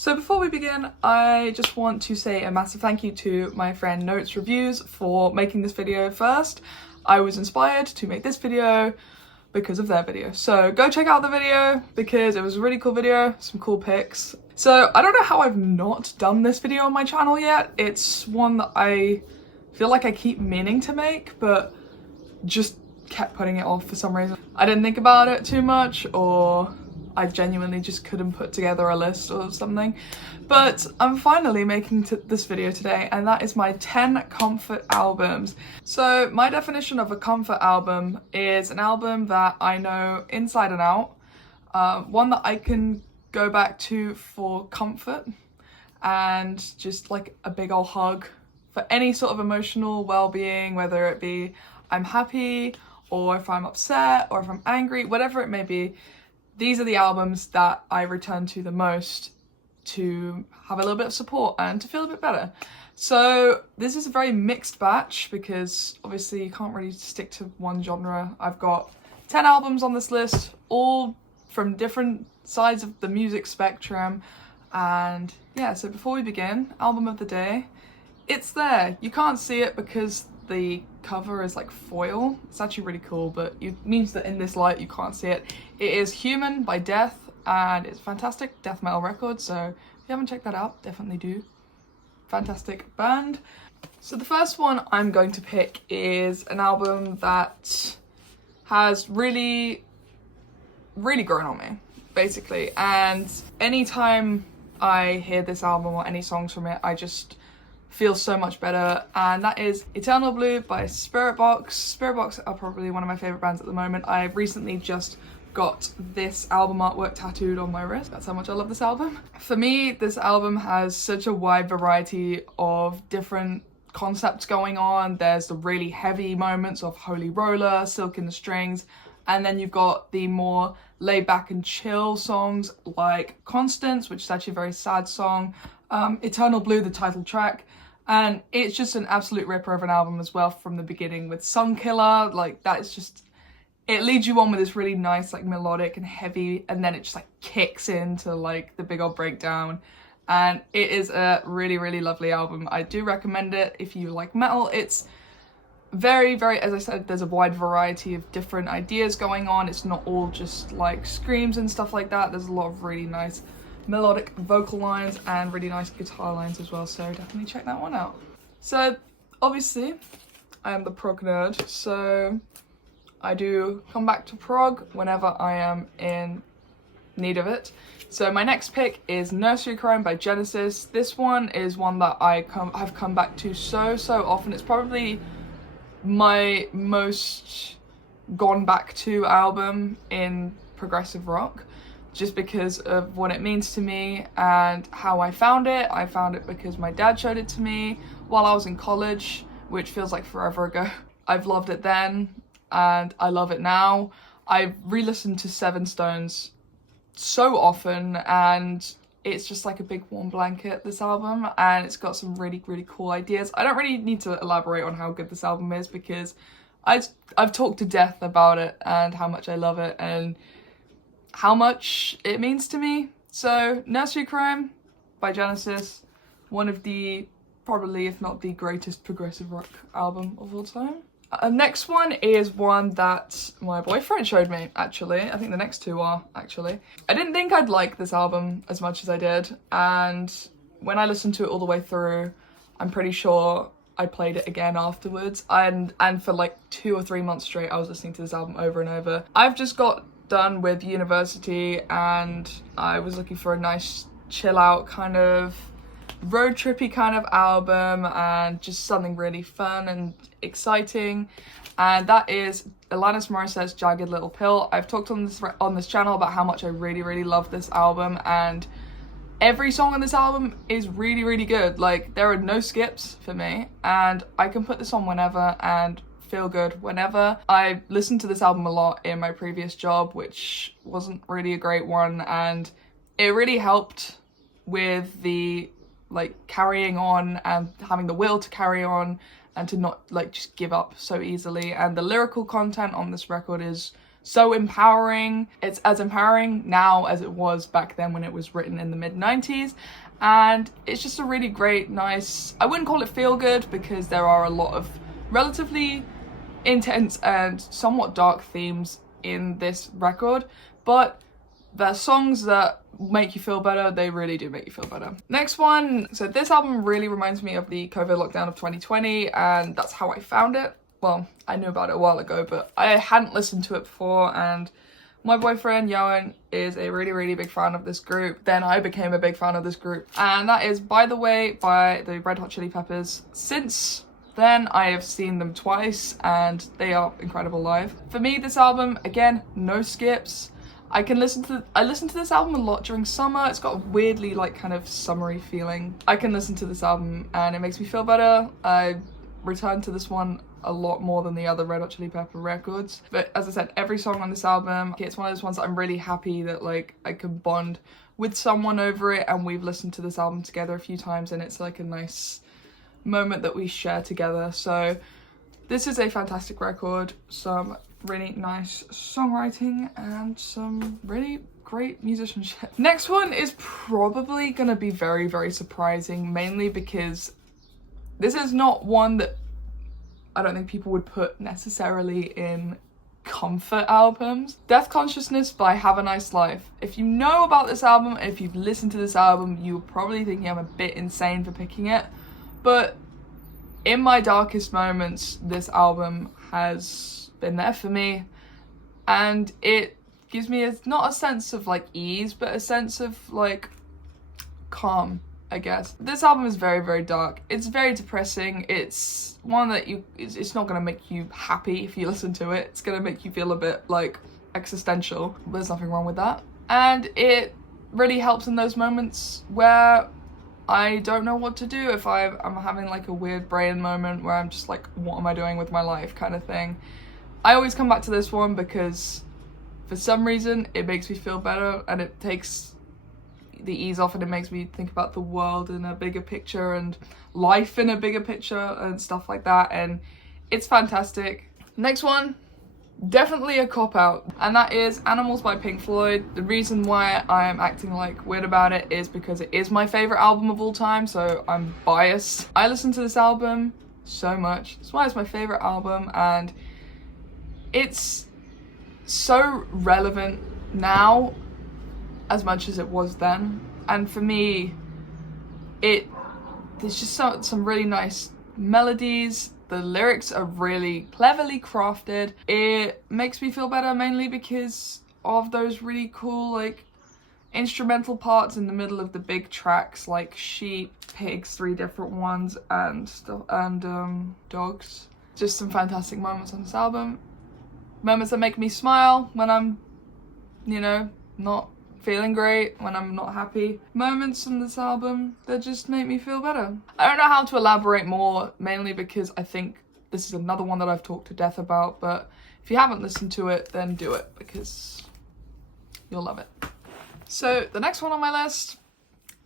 So before we begin, I just want to say a massive thank you to my friend Notes Reviews for making this video first. I was inspired to make this video because of their video. So go check out the video because it was a really cool video, some cool pics. So I don't know how I've not done this video on my channel yet. It's one that I feel like I keep meaning to make, but just kept putting it off for some reason. I didn't think about it too much, or I genuinely just couldn't put together a list or something. But I'm finally making this video today, and that is my 10 comfort albums. So my definition of a comfort album is an album that I know inside and out, one that I can go back to for comfort and just like a big old hug for any sort of emotional well-being, whether it be I'm happy or if I'm upset or if I'm angry, whatever it may be. These are the albums that I return to the most to have a little bit of support and to feel a bit better. So this is a very mixed batch because obviously you can't really stick to one genre. I've got 10 albums on this list, all from different sides of the music spectrum. And yeah, so before we begin, album of the day, it's there. You can't see it because the cover is like foil. It's actually really cool, but it means that in this light you can't see it. It is Human by Death, and it's a fantastic death metal record, so if you haven't checked that out, definitely do. Fantastic band. So the first one I'm going to pick is an album that has really grown on me, basically, and anytime I hear this album or any songs from it, I just feel so much better, and that is Eternal Blue by Spiritbox. Spiritbox are probably one of my favourite bands at the moment. I've recently just got this album artwork tattooed on my wrist. That's how much I love this album. For me, this album has such a wide variety of different concepts going on. There's the really heavy moments of Holy Roller, Silk in the Strings, and then you've got the more laid back and chill songs like Constance, which is actually a very sad song, Eternal Blue, the title track, and it's just an absolute ripper of an album as well from the beginning with Sunkiller. Like, that is just, it leads you on with this really nice like melodic and heavy, and then it just like kicks into like the big old breakdown, and it is a really lovely album. I do recommend it if you like metal. It's very, as I said, there's a wide variety of different ideas going on. It's not all just like screams and stuff like that. There's a lot of really nice melodic vocal lines and really nice guitar lines as well, so definitely check that one out. So obviously I am the prog nerd, so I do come back to prog whenever I am in need of it. So my next pick is Nursery by Genesis. This one is one that have come back to so often. It's probably my most gone back to album in progressive rock, just because of what it means to me and how I found it. I found it because my dad showed it to me while I was in college, which feels like forever ago. I've loved it then and I love it now. I've re-listened to Seven Stones so often, and it's just like a big warm blanket, this album, and it's got some really cool ideas. I don't really need to elaborate on how good this album is because I've talked to death about it and how much I love it and how much it means to me. So Nursery by Genesis, one of the, probably if not the greatest progressive rock album of all time. Next one is one that my boyfriend showed me, actually. I think the next two are, actually. I didn't think I'd like this album as much as I did, and when I listened to it all the way through, I'm pretty sure I played it again afterwards, and for like 2 or 3 months straight I was listening to this album over and over. I've just got done with university and I was looking for a nice chill out kind of road trippy kind of album and just something really fun and exciting, and that is Alanis Morissette's Jagged Little Pill. I've talked on this channel about how much I really love this album, and every song on this album is really good. Like, there are no skips for me, and I can put this on whenever and feel good whenever. I listened to this album a lot in my previous job, which wasn't really a great one, and it really helped with the like carrying on and having the will to carry on and to not like just give up so easily. And the lyrical content on this record is so empowering. It's as empowering now as it was back then when it was written in the mid-90s. And it's just a really great, nice, I wouldn't call it feel good because there are a lot of relatively intense and somewhat dark themes in this record, but the songs that make you feel better, they really do make you feel better. Next one, so this album really reminds me of the COVID lockdown of 2020, and that's how I found it. Well, I knew about it a while ago, but I hadn't listened to it before, and my boyfriend, Johan, is a really, really big fan of this group. Then I became a big fan of this group. And that is By the Way by the Red Hot Chili Peppers. Since then, I have seen them twice and they are incredible live. For me, this album, again, no skips. I listen to this album a lot during summer. It's got a weirdly like kind of summery feeling. I can listen to this album and it makes me feel better. I return to this one a lot more than the other Red Hot Chili Pepper records. But as I said, every song on this album, it's one of those ones that I'm really happy that like I can bond with someone over it, and we've listened to this album together a few times and it's like a nice moment that we share together. So this is a fantastic record, some really nice songwriting and some really great musicianship. Next one is probably gonna be very, very surprising, mainly because this is not one that I don't think people would put necessarily in comfort albums. Deathconsciousness by Have a Nice Life. If you know about this album, and if you've listened to this album, you're probably thinking I'm a bit insane for picking it. But in my darkest moments, this album has been there for me. And it gives me not a sense of like ease, but a sense of like calm, I guess. This album is very, very dark. It's very depressing. It's one that it's not gonna make you happy if you listen to it. It's gonna make you feel a bit like existential. There's nothing wrong with that. And it really helps in those moments where I don't know what to do, if I'm having like a weird brain moment where I'm just like, what am I doing with my life kind of thing. I always come back to this one because for some reason it makes me feel better and it takes the ease off and it makes me think about the world in a bigger picture and life in a bigger picture and stuff like that, and it's fantastic. Next one, definitely a cop-out, and that is Animals by Pink Floyd. The reason why I'm acting like weird about it is because it is my favourite album of all time, so I'm biased. I listen to this album so much. That's why it's my favourite album, and it's so relevant now as much as it was then. And for me, there's just some really nice melodies. The lyrics are really cleverly crafted. It makes me feel better mainly because of those really cool like instrumental parts in the middle of the big tracks, like sheep, pigs, 3 different ones, and stuff, and dogs. Just some fantastic moments on this album. Moments that make me smile when I'm, you know, not feeling great, when I'm not happy. Moments on this album that just make me feel better. I don't know how to elaborate more, mainly because I think this is another one that I've talked to death about, but if you haven't listened to it, then do it because you'll love it. So the next one on my list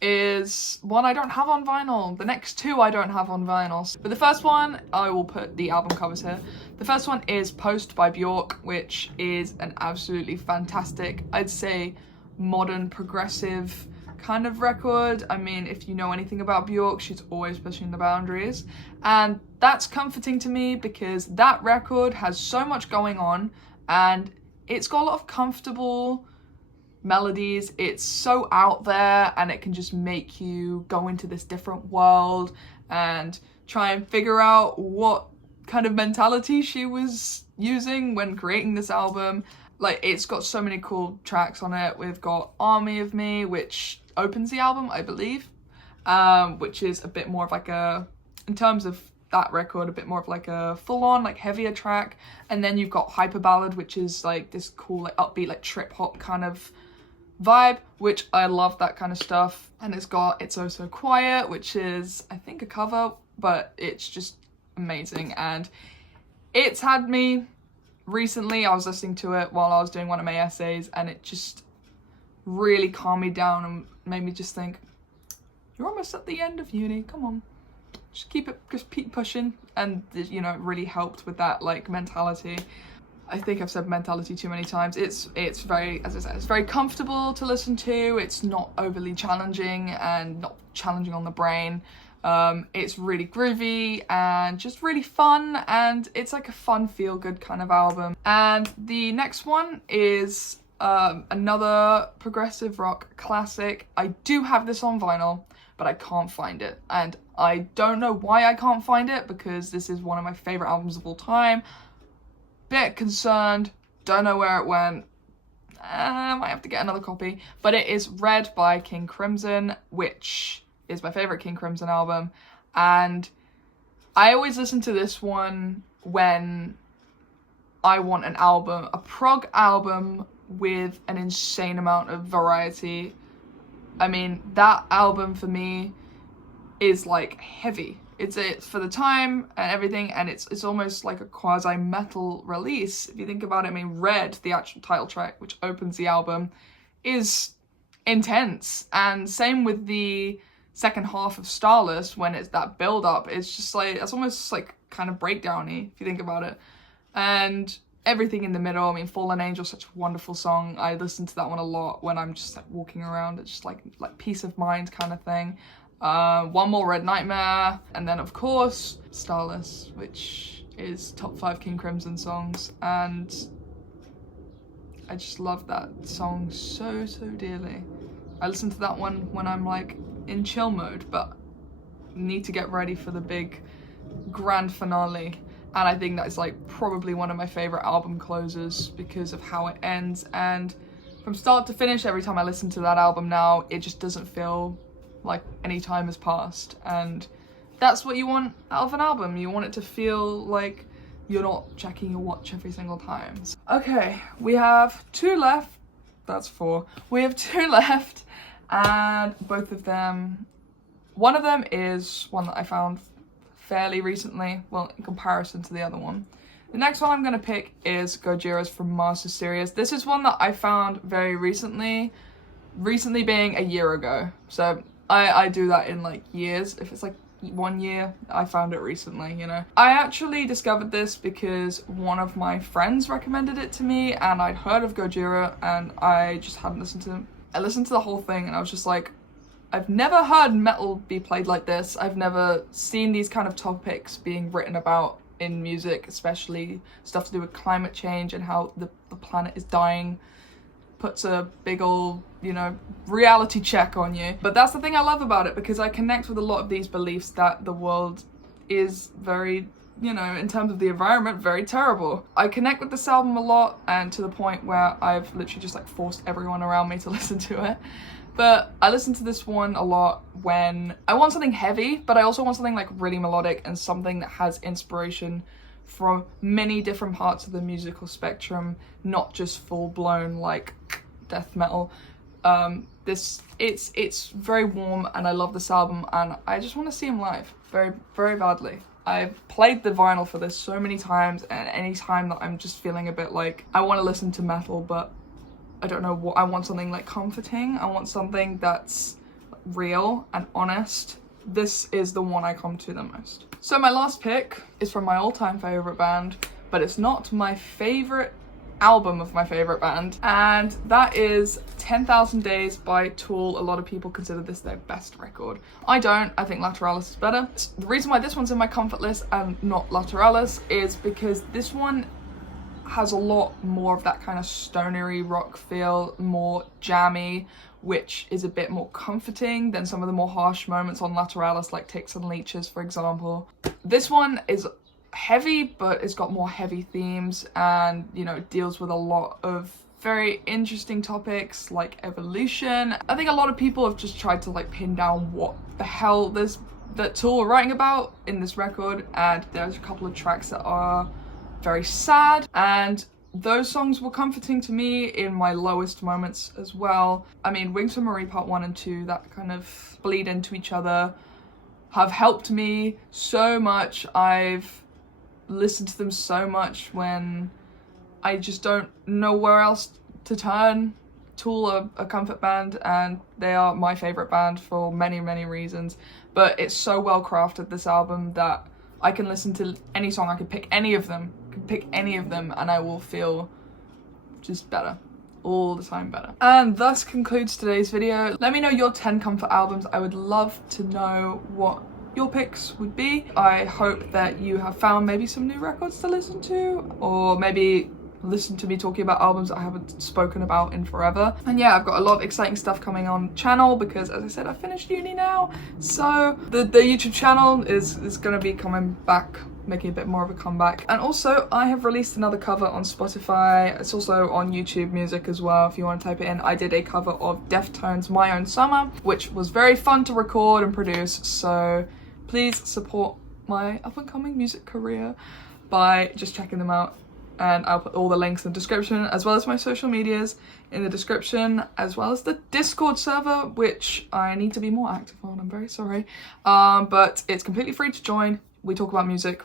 is one I don't have on vinyl. The next 2 I don't have on vinyl. But the first one, I will put the album covers here. The first one is Post by Björk, which is an absolutely fantastic, I'd say, modern progressive kind of record. I mean, if you know anything about Björk, she's always pushing the boundaries, and that's comforting to me because that record has so much going on and it's got a lot of comfortable melodies. It's so out there and it can just make you go into this different world and try and figure out what kind of mentality she was using when creating this album. Like, it's got so many cool tracks on it. We've got Army of Me, which opens the album, I believe, which is a bit more of like a, in terms of that record, a bit more of like a full-on, like heavier track. And then you've got Hyper Ballad, which is like this cool, like upbeat, like trip-hop kind of vibe, which I love that kind of stuff. And it's got It's Oh So Quiet, which is, I think, a cover, but it's just amazing. And it's had me recently. I was listening to it while I was doing one of my essays and it just really calmed me down and made me just think, you're almost at the end of uni, come on, just keep pushing. And you know, it really helped with that like mentality. I think I've said mentality too many times. It's very, as I said, it's very comfortable to listen to. It's not overly challenging and not challenging on the brain. It's really groovy and just really fun, and it's like a fun feel-good kind of album. And the next one is another progressive rock classic. I do have this on vinyl, but I can't find it, and I don't know why I can't find it, because this is one of my favorite albums of all time. Bit concerned, don't know where it went. I might have to get another copy, but it is Red by King Crimson, which is my favorite King Crimson album, and I always listen to this one when I want an album, a prog album with an insane amount of variety. I mean, that album for me is like heavy. It's for the time and everything, and it's almost like a quasi-metal release. If you think about it, I mean, Red, the actual title track, which opens the album, is intense. And same with the second half of Starless, when it's that build-up, it's just like, it's almost like kind of breakdown-y, if you think about it. And everything in the middle, I mean, Fallen Angel, such a wonderful song. I listen to that one a lot when I'm just like walking around. It's just like peace of mind kind of thing. One More Red Nightmare, and then of course Starless, which is top 5 King Crimson songs, and I just love that song so dearly. I listen to that one when I'm like in chill mode, but need to get ready for the big grand finale, and I think that's like probably one of my favorite album closers because of how it ends, and from start to finish, every time I listen to that album now, it just doesn't feel like any time has passed. And that's what you want out of an album. You want it to feel like you're not checking your watch every single time. Okay, we have 2 left. That's 4. We have 2 left, and both of them, one of them is one that I found fairly recently, well, in comparison to the other one. The next one I'm going to pick is Gojira's From Mars to Sirius. This is one that I found very recently being a year ago. So I do that in like years. If it's like 1 year, I found it recently, you know. I actually discovered this because one of my friends recommended it to me, and I'd heard of Gojira and I just hadn't listened to them. I listened to the whole thing and I was just like, I've never heard metal be played like this. I've never seen these kind of topics being written about in music, especially stuff to do with climate change and how the planet is dying. Puts a big old, you know, reality check on you. But that's the thing I love about it, because I connect with a lot of these beliefs that the world is very, you know, in terms of the environment, very terrible. I connect with this album a lot, and to the point where I've literally just like forced everyone around me to listen to it. But I listen to this one a lot when I want something heavy, but I also want something like really melodic and something that has inspiration from many different parts of the musical spectrum, not just full-blown like death metal. It's very warm, and I love this album, and I just want to see him live very badly. I've played the vinyl for this so many times, and any time that I'm just feeling a bit like I want to listen to metal, but I don't know what, I want something like comforting, I want something that's real and honest. This is the one I come to the most. So my last pick is from my all-time favorite band, but it's not my favorite album of my favorite band, and that is 10,000 Days by Tool. A lot of people consider this their best record. I don't. I think Lateralis is better. The reason why this one's in my comfort list and not Lateralis is because this one has a lot more of that kind of stonery rock feel, more jammy, which is a bit more comforting than some of the more harsh moments on Lateralis, like Ticks and Leeches, for example. This one is heavy, but it's got more heavy themes, and, you know, deals with a lot of very interesting topics like evolution. I think a lot of people have just tried to like pin down what the hell that Tool are writing about in this record, and there's a couple of tracks that are very sad, and those songs were comforting to me in my lowest moments as well. I mean, Wings for Marie Part 1 and 2, that kind of bleed into each other, have helped me so much. I've listened to them so much when I just don't know where else to turn. Tool are a comfort band, and they are my favourite band for many reasons, but it's so well crafted, this album, that I can listen to any song, I could pick any of them, could pick any of them and I will feel just better. All the time better. And thus concludes today's video. Let me know your 10 comfort albums. I would love to know what your picks would be. I hope that you have found maybe some new records to listen to, or maybe listen to me talking about albums that I haven't spoken about in forever. And yeah, I've got a lot of exciting stuff coming on channel because, as I said, I finished uni now. So the YouTube channel is gonna be coming back, making a bit more of a comeback. And also I have released another cover on Spotify. It's also on YouTube Music as well if you want to type it in. I did a cover of Deftones' My Own Summer, which was very fun to record and produce, so please support my up and coming music career by just checking them out. And I'll put all the links in the description, as well as my social medias in the description, as well as the Discord server, which I need to be more active on, I'm very sorry. But it's completely free to join. We talk about music,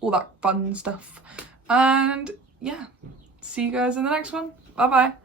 all that fun stuff. And yeah, see you guys in the next one. Bye bye.